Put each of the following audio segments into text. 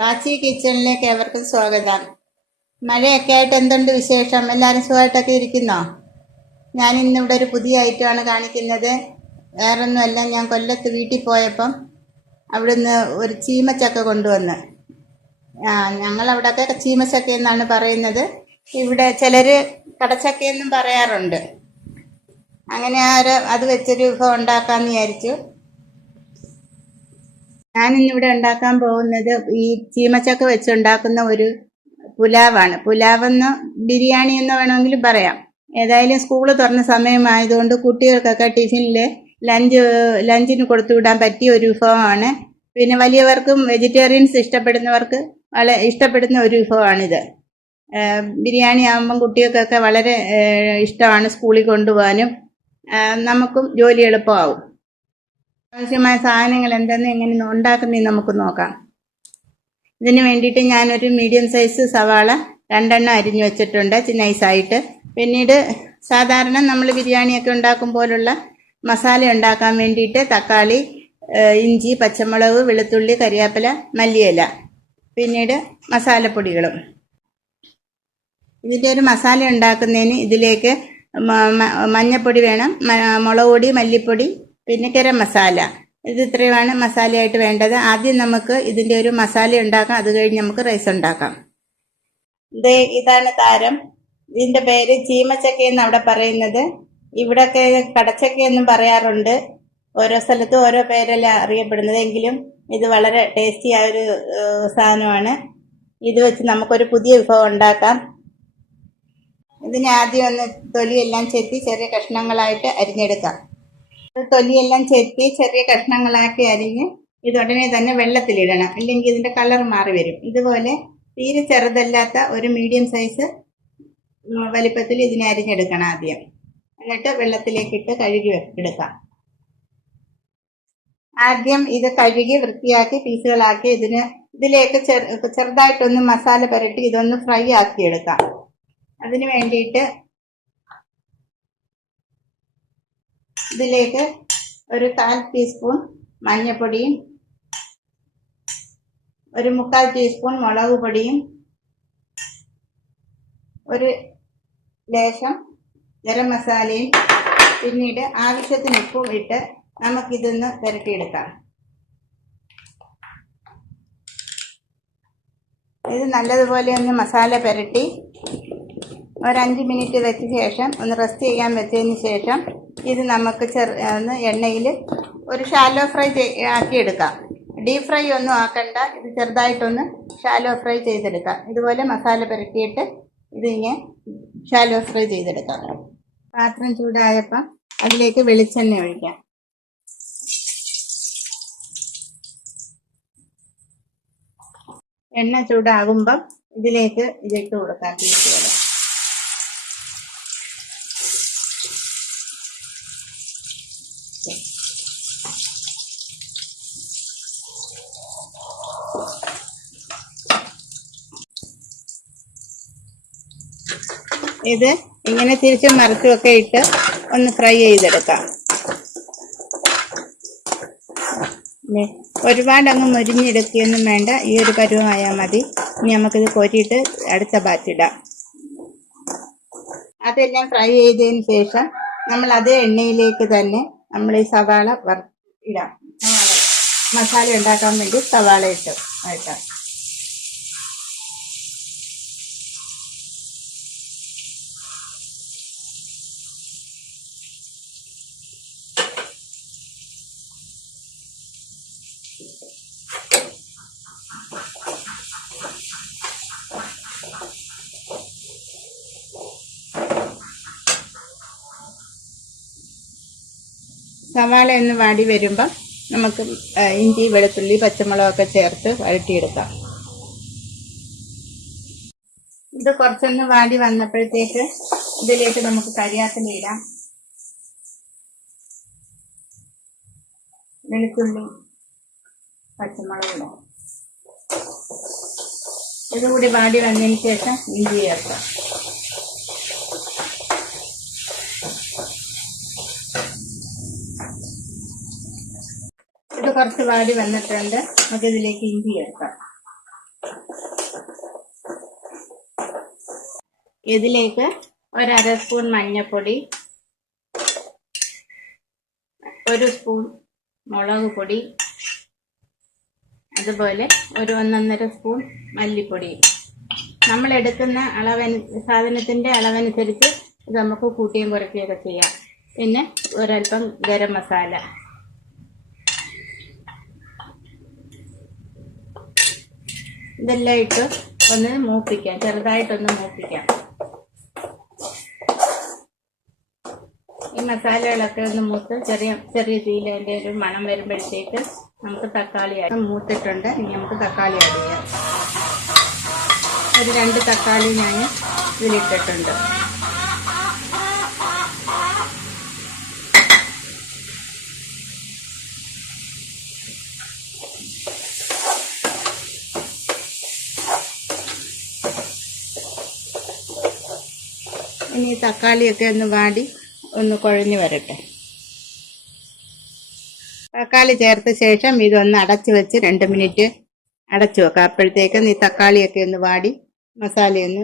കാച്ചി കിച്ചണിലേക്ക് ഏവർക്കും സ്വാഗതം. മഴയൊക്കെ ആയിട്ട് എന്തുണ്ട് വിശേഷം? എല്ലാവരും സുഖമായിട്ടൊക്കെ ഇരിക്കുന്നോ? ഞാൻ ഇന്നിവിടെ ഒരു പുതിയ ഐറ്റമാണ് കാണിക്കുന്നത്. വേറൊന്നുമല്ല, ഞാൻ കൊല്ലത്ത് വീട്ടിൽ പോയപ്പം അവിടുന്ന് ഒരു ചീമച്ചക്ക കൊണ്ടുവന്ന്. ഞങ്ങളവിടെയൊക്കെ ചീമച്ചക്ക എന്നാണ് പറയുന്നത്. ഇവിടെ ചിലർ കടച്ചക്കയെന്നും പറയാറുണ്ട്. അങ്ങനെ അത് വെച്ചൊരു വിഭവം ഉണ്ടാക്കാമെന്ന് വിചാരിച്ചു. ഞാനിന്നിവിടെ ഉണ്ടാക്കാൻ പോകുന്നത് ഈ ചീമച്ചക്ക വെച്ചുണ്ടാക്കുന്ന ഒരു പുലാവാണ്. പുലാവെന്നോ ബിരിയാണി എന്നോ വേണമെങ്കിലും പറയാം. ഏതായാലും സ്കൂള് തുറന്ന സമയമായതുകൊണ്ട് കുട്ടികൾക്കൊക്കെ ടിഫിനിൽ ലഞ്ചിന് കൊടുത്തു വിടാൻ പറ്റിയ ഒരു വിഭവമാണ്. പിന്നെ വലിയവർക്കും വെജിറ്റേറിയൻസ് ഇഷ്ടപ്പെടുന്നവർക്ക് വളരെ ഇഷ്ടപ്പെടുന്ന ഒരു വിഭവമാണിത്. ബിരിയാണി ആകുമ്പം കുട്ടികൾക്കൊക്കെ വളരെ ഇഷ്ടമാണ് സ്കൂളിൽ കൊണ്ടുപോകാനും. നമുക്കും ജോലി എളുപ്പമാവും. ആവശ്യമായ സാധനങ്ങൾ എന്തെന്ന് എങ്ങനെ ഉണ്ടാക്കുന്നതെന്ന് നമുക്ക് നോക്കാം. ഇതിന് വേണ്ടിയിട്ട് ഞാനൊരു മീഡിയം സൈസ് സവാള 2 അരിഞ്ഞു വെച്ചിട്ടുണ്ട് നൈസായിട്ട്. പിന്നീട് സാധാരണ നമ്മൾ ബിരിയാണിയൊക്കെ ഉണ്ടാക്കും പോലുള്ള മസാല ഉണ്ടാക്കാൻ വേണ്ടിയിട്ട് തക്കാളി, ഇഞ്ചി, പച്ചമുളക്, വെളുത്തുള്ളി, കരിവേപ്പില, മല്ലിയില, പിന്നീട് മസാലപ്പൊടികളും. ഇതിൻ്റെ ഒരു മസാല ഉണ്ടാക്കുന്നതിന് ഇതിലേക്ക് മഞ്ഞൾപ്പൊടി വേണം, മുളക് പൊടി, മല്ലിപ്പൊടി, പിന്നെ ഗരം മസാല. ഇത് ഇത്രയുമാണ് മസാലയായിട്ട് വേണ്ടത്. ആദ്യം നമുക്ക് ഇതിൻ്റെ ഒരു മസാല ഉണ്ടാക്കാം, അത് കഴിഞ്ഞ് നമുക്ക് റൈസ് ഉണ്ടാക്കാം. ഇതാണ് താരം. ഇതിൻ്റെ പേര് ചീമച്ചക്ക എന്ന് അവിടെ പറയുന്നത്. ഇവിടെയൊക്കെ കടച്ചക്ക എന്നും പറയാറുണ്ട്. ഓരോ സ്ഥലത്തും ഓരോ പേരല്ല അറിയപ്പെടുന്നത്. എങ്കിലും ഇത് വളരെ ടേസ്റ്റി ആയൊരു സാധനമാണ്. ഇത് വെച്ച് നമുക്കൊരു പുതിയ വിഭവം ഉണ്ടാക്കാം. ഇതിന് ആദ്യം ഒന്ന് തൊലിയെല്ലാം ചെത്തി ചെറിയ കഷ്ണങ്ങളായിട്ട് അരിഞ്ഞെടുക്കാം. തൊലിയെല്ലാം ചെത്തി ചെറിയ കഷ്ണങ്ങളാക്കി അരിഞ്ഞ് ഇത് ഉടനെ തന്നെ വെള്ളത്തിലിടണം, ഇല്ലെങ്കിൽ ഇതിൻ്റെ കളർ മാറി വരും. ഇതുപോലെ തീരെ ചെറുതല്ലാത്ത ഒരു മീഡിയം സൈസ് വലിപ്പത്തിൽ ഇതിനെ അരിഞ്ഞെടുക്കണം ആദ്യം. എന്നിട്ട് വെള്ളത്തിലേക്കിട്ട് കഴുകി എടുക്കാം. ആദ്യം ഇത് കഴുകി വൃത്തിയാക്കി പീസുകളാക്കി ഇതിലേക്ക് ചെറുതായിട്ടൊന്ന് മസാല പുരട്ടി ഇതൊന്ന് ഫ്രൈ ആക്കി എടുക്കാം. അതിന് വേണ്ടിയിട്ട് ഇതിലേക്ക് ഒരു 1/4 ടീസ്പൂൺ മഞ്ഞൾപ്പൊടിയും, ഒരു 3/4 ടീസ്പൂൺ മുളക് പൊടിയും, ഒരു ലേശം ഗരം മസാലയും, പിന്നീട് ആവശ്യത്തിന് ഉപ്പും ഇട്ട് നമുക്കിതൊന്ന് പുരട്ടിയെടുക്കാം. ഇത് നല്ലതുപോലെ ഒന്ന് മസാല പുരട്ടി ഒരു 5 മിനിറ്റ് വെച്ച ശേഷം ഒന്ന് റെസ്റ്റ് ചെയ്യാൻ വെച്ചതിന് ശേഷം ഇത് നമുക്ക് ഒന്ന് എണ്ണയിൽ ഒരു ഷാലോ ഫ്രൈ ആക്കിയെടുക്കാം. ഡീപ് ഫ്രൈ ഒന്നും ആക്കണ്ട, ഇത് ചെറുതായിട്ടൊന്ന് ഷാലോ ഫ്രൈ ചെയ്തെടുക്കാം. ഇതുപോലെ മസാല പുരട്ടിയിട്ട് ഇതിങ്ങനെ ഷാലോ ഫ്രൈ ചെയ്തെടുക്കാം. പാത്രം ചൂടായപ്പം അതിലേക്ക് വെളിച്ചെണ്ണ ഒഴിക്കാം. എണ്ണ ചൂടാകുമ്പം ഇതിലേക്ക് ഇതിട്ട് കൊടുക്കാം പീസുകൾ. ഇത് ഇങ്ങനെ തിരിച്ചും മറിച്ചുമൊക്കെ ഇട്ട് ഒന്ന് ഫ്രൈ ചെയ്തെടുക്കാം. ഒരുപാടങ്ങ് മുരിഞ്ഞെടുക്കുകയൊന്നും വേണ്ട, ഈ ഒരു പരുവമായാൽ മതി. ഇനി നമുക്കിത് കോരിയിട്ട് അടുത്ത ബാച്ചിടാം. അതെല്ലാം ഫ്രൈ ചെയ്തതിന് ശേഷം നമ്മൾ അതേ എണ്ണയിലേക്ക് തന്നെ നമ്മൾ ഈ സവാള ഇടാം. മസാല ഉണ്ടാക്കാൻ വേണ്ടി സവാള ഇട്ടാം. സവാള ഒന്ന് വാടി വരുമ്പം നമുക്ക് ഇഞ്ചി, വെളുത്തുള്ളി, പച്ചമുളകൊക്കെ ചേർത്ത് വഴറ്റിയെടുക്കാം. ഇത് കുറച്ചൊന്ന് വാടി വന്നപ്പോഴത്തേക്ക് ഇതിലേക്ക് നമുക്ക് കരിയാപ്പില ഇടാം. വെളുത്തുള്ളി, പച്ചമുളക് ഇടാം. ഇതുകൂടി വാടി വന്നതിന് ശേഷം ഇഞ്ചി ചേർക്കാം. ഇത് കുറച്ച് വാടി വന്നിട്ടുണ്ട്. നമുക്കിതിലേക്ക് ഇഞ്ചി ചേർക്കാം. ഇതിലേക്ക് 1/2 സ്പൂൺ മഞ്ഞൾപ്പൊടി, 1 സ്പൂൺ മുളക് പൊടി, അതുപോലെ 1-1.5 സ്പൂൺ മല്ലിപ്പൊടി. നമ്മൾ എടുക്കുന്ന സാധനത്തിൻ്റെ അളവനുസരിച്ച് ഇത് നമുക്ക് കൂട്ടിയും കുറയ്ക്കുകയൊക്കെ ചെയ്യാം. പിന്നെ ഒരൽപ്പം ഗരം മസാല. ഇതെല്ലാം ഇട്ട് ഒന്ന് മൂപ്പിക്കാം, ചെറുതായിട്ടൊന്ന് മൂപ്പിക്കാം. ഈ മസാലകളൊക്കെ ഒന്ന് മൂത്ത് ചെറിയ തീയിൽ അതിൻ്റെ ഒരു മണം വരുമ്പോഴത്തേക്ക് നമുക്ക് തക്കാളി മൂത്തിട്ടുണ്ട്. ഇനി നമുക്ക് തക്കാളി ആഡ് ചെയ്യാം. ഒരു 2 തക്കാളി ഞാൻ ഇതിലിട്ടിട്ടുണ്ട്. ഇനി തക്കാളിയൊക്കെ ഒന്ന് വാടി ഒന്ന് കുഴഞ്ഞു വരട്ടെ. തക്കാളി ചേർത്ത ശേഷം ഇതൊന്ന് അടച്ചു വെച്ച് 2 മിനിറ്റ് അടച്ചു വെക്കാം. അപ്പോഴത്തേക്കും ഈ തക്കാളിയൊക്കെ ഒന്ന് വാടി മസാലയൊന്ന്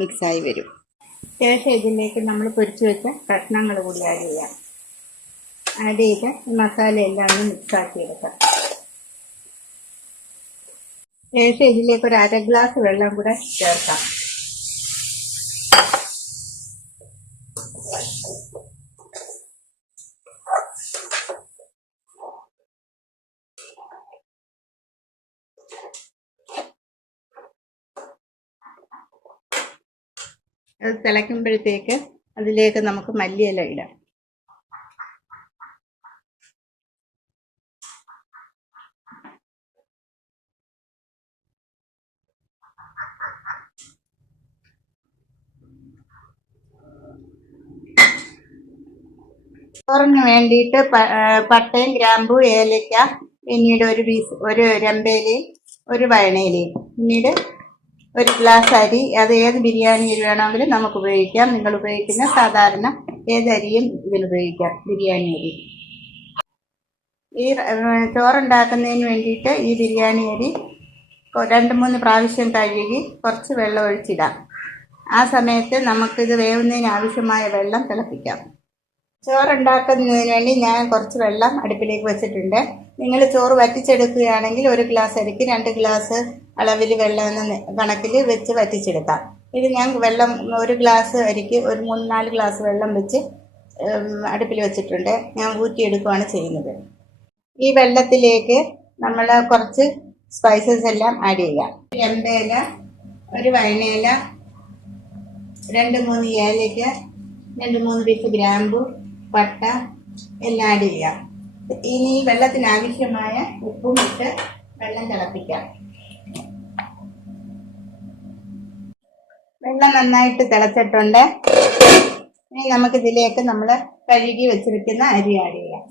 മിക്സായി വരും. ശേഷം ഇതിലേക്ക് നമ്മൾ പൊരിച്ചു വെച്ച കഷ്ണങ്ങൾ കൂടി ആഡ് ചെയ്യാം. ആഡ് ചെയ്ത് ഈ മസാലയെല്ലാം ഒന്ന് മിക്സാക്കി എടുക്കാം. ശേഷം ഇതിലേക്ക് ഒരു 1/2 ഗ്ലാസ് വെള്ളം കൂടെ ചേർക്കാം. അത് തിളയ്ക്കുമ്പോഴത്തേക്ക് അതിലേക്ക് നമുക്ക് മല്ലിയില ഇടാം. ചോറിന് വേണ്ടിയിട്ട് പട്ടയും ഗ്രാമ്പു ഏലക്ക, പിന്നീട് ഒരു രമ്പേലയും 1 വയണയിലയും, പിന്നീട് 1 ഗ്ലാസ് അരി. അത് ഏത് ബിരിയാണി അരി വേണമെങ്കിലും നമുക്ക് ഉപയോഗിക്കാം. നിങ്ങൾ ഉപയോഗിക്കുന്ന സാധാരണ ഏത് അരിയും ഇതിനുപയോഗിക്കാം, ബിരിയാണി അരി. ഈ ചോറുണ്ടാക്കുന്നതിന് വേണ്ടിയിട്ട് ഈ ബിരിയാണി അരി 2-3 പ്രാവശ്യം കഴുകി കുറച്ച് വെള്ളം ഒഴിച്ചിടാം. ആ സമയത്ത് നമുക്കിത് വേവുന്നതിന് ആവശ്യമായ വെള്ളം തിളപ്പിക്കാം. ചോറുണ്ടാക്കുന്നതിന് വേണ്ടി ഞാൻ കുറച്ച് വെള്ളം അടുപ്പിലേക്ക് വെച്ചിട്ടുണ്ട്. നിങ്ങൾ ചോറ് വറ്റിച്ചെടുക്കുകയാണെങ്കിൽ 1 ഗ്ലാസ് അരിക്ക് 2 ഗ്ലാസ് അളവിൽ വെള്ളം എന്ന കണക്കിൽ വെച്ച് വറ്റിച്ചെടുക്കാം. ഇത് ഞാൻ വെള്ളം 1 ഗ്ലാസ് അരിക്ക് ഒരു 3-4 ഗ്ലാസ് വെള്ളം വെച്ച് അടുപ്പിൽ വെച്ചിട്ടുണ്ട്. ഞാൻ ഊറ്റിയെടുക്കുകയാണ് ചെയ്യുന്നത്. ഈ വെള്ളത്തിലേക്ക് നമ്മൾ കുറച്ച് സ്പൈസസ് എല്ലാം ആഡ് ചെയ്യാം. രമ്പേല, 1 വയണയില, 2-3 ഏലക്ക, 2-3 പീസ് ഗ്രാമ്പു, പട്ട എല്ലാം ആഡ് ചെയ്യാം. ഇനി വെള്ളത്തിന് ആവശ്യമായ ഉപ്പും ഇട്ട് വെള്ളം തിളപ്പിക്കാം. വെള്ളം നന്നായിട്ട് തിളച്ചിട്ടുണ്ട്. ഇനി നമുക്കിതിലേക്ക് നമ്മൾ കഴുകി വെച്ചിരിക്കുന്ന അരി ആഡ് ചെയ്യാം.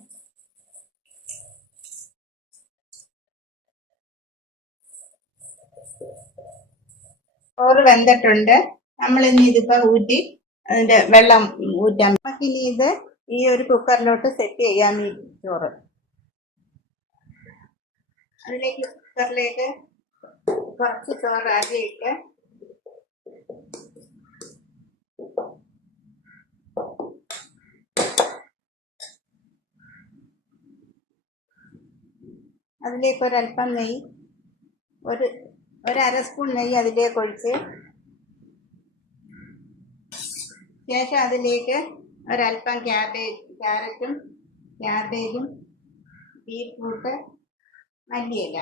ചോറ് വെന്തിട്ടുണ്ട്. നമ്മൾ ഇനി ഇതിപ്പോ ഊറ്റി അതിന്റെ വെള്ളം ഊറ്റാം. നമുക്കിനി ഇത് ഈ ഒരു കുക്കറിലോട്ട് സെറ്റ് ചെയ്യാം. ഈ ചോറ് അതിലേക്ക് കുക്കറിലേക്ക് കുറച്ച് ചോറ് ആദ്യം ഇട്ട് അതിലേക്ക് ഒരല്പം നെയ്യ്, ഒരു 1/2 സ്പൂൺ നെയ്യ് അതിലേക്ക് ഒഴിച്ച് ശേഷം അതിലേക്ക് ഒരല്പം ക്യാരറ്റും ക്യാബേജും, ബീറ്റ്റൂട്ട്, മല്ലിയില,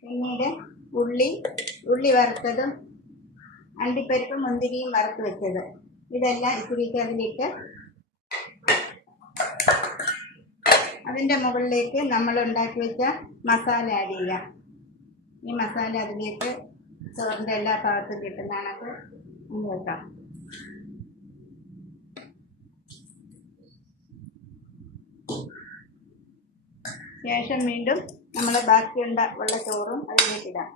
പിന്നീട് ഉള്ളി വറുത്തതും അണ്ടിപ്പരിപ്പും മുന്തിരിയും വറുത്ത് വെച്ചത് ഇതെല്ലാം ഇത്തിരിക്ക് അതിലിട്ട് അതിൻ്റെ മുകളിലേക്ക് നമ്മൾ ഉണ്ടാക്കി വെച്ച മസാല ആഡ് ചെയ്യാം. ഈ മസാല അതിലേക്ക് ചോറിൻ്റെ എല്ലാ ഭാഗത്തും കിട്ടുന്ന കണക്ക് വെക്കാം. ശേഷം വീണ്ടും നമ്മൾ ബാക്കിയുള്ള ചോറും അതിലേക്ക് ഇടാം.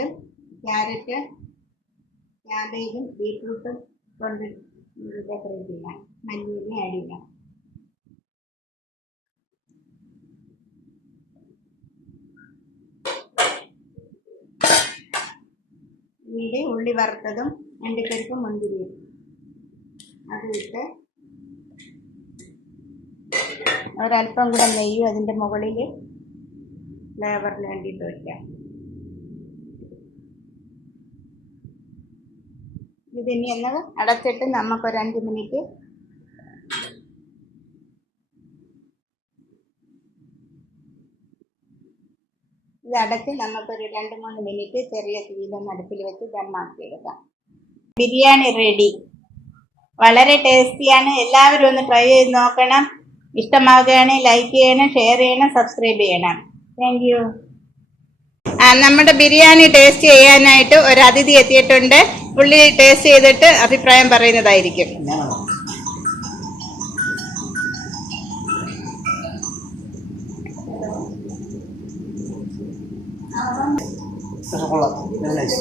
വീണ്ടും ക്യാരറ്റ്, ക്യാബേജും ബീട്രൂട്ടും കൊണ്ട് ഡെക്കറേറ്റ് ചെയ്യാം. മല്ലിയില ആഡ് ചെയ്യാം. ഇവിടെ ഉള്ളി വറുത്തതും അണ്ടിപ്പരിപ്പും മുന്തിരിയും അത് ഇട്ട് ഒരല്പം കൂടെ നെയ്യും അതിൻ്റെ മുകളിൽ ഫ്ലേവറിന് വേണ്ടിയിട്ട് വയ്ക്കാം. ഇതിനി ഒന്ന് അടച്ചിട്ട് നമുക്കൊരു 5 മിനിറ്റ് ഇത് അടച്ച് നമുക്കൊരു 2-3 മിനിറ്റ് ചെറിയ തീയിലൊന്ന് അടുപ്പിൽ വെച്ച് ദമ്മാക്കി എടുക്കാം. ബിരിയാണി റെഡി. വളരെ ടേസ്റ്റിയാണ്. എല്ലാവരും ഒന്ന് ട്രൈ ചെയ്ത് നോക്കണം. ഇഷ്ടമാവുകയാണെങ്കിൽ ലൈക്ക് ചെയ്യണം, ഷെയർ ചെയ്യണം, സബ്സ്ക്രൈബ് ചെയ്യണം. Thank you. നമ്മുടെ ബിരിയാണി ടേസ്റ്റ് ചെയ്യാനായിട്ട് ഒരു അതിഥി എത്തിയിട്ടുണ്ട്. പുള്ളി ടേസ്റ്റ് ചെയ്തിട്ട് അഭിപ്രായം പറയുന്നതായിരിക്കും. Chocolate, very nice.